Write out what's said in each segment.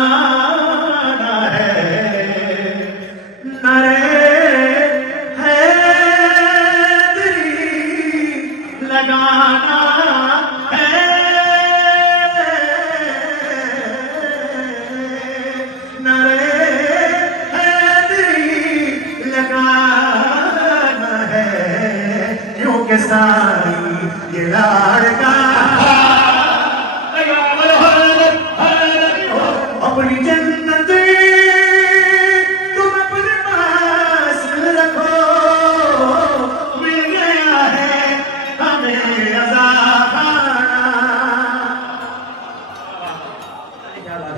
لگانا ہے نعرے حیدری لگانا ہے نعرے حیدری لگانا ہے یوں کہ ساری یہ لاڑکا اپنی جنت تم اپنے پاس رکھو مل گیا ہے ہمیں عذاب آنا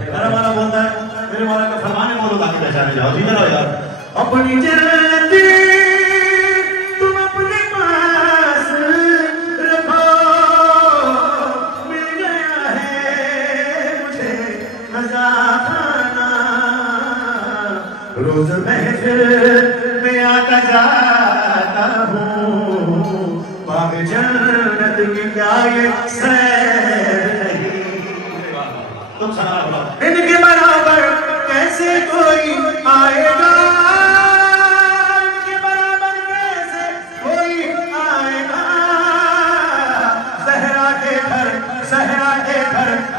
میرا مولا بولتا ہے میرے مولا کا فرمانے بولو تاکہ پہچانے جاؤ جی میرا یار اپنی جنت تم اپنے پاس رکھو مل گیا ہے مجھے عذاب آنا روز محفل میں آتا جاتا ہوں باغ جنت کی کیا یہ سیر نہیں تم سنا بولا ان کے برابر کیسے کوئی آئے گا ان کے برابر کیسے کوئی آئے گا زہرا کے گھر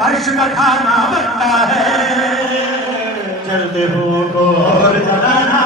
عرش کا کھانا بنتا ہے چلتے ہو کو اور جلانا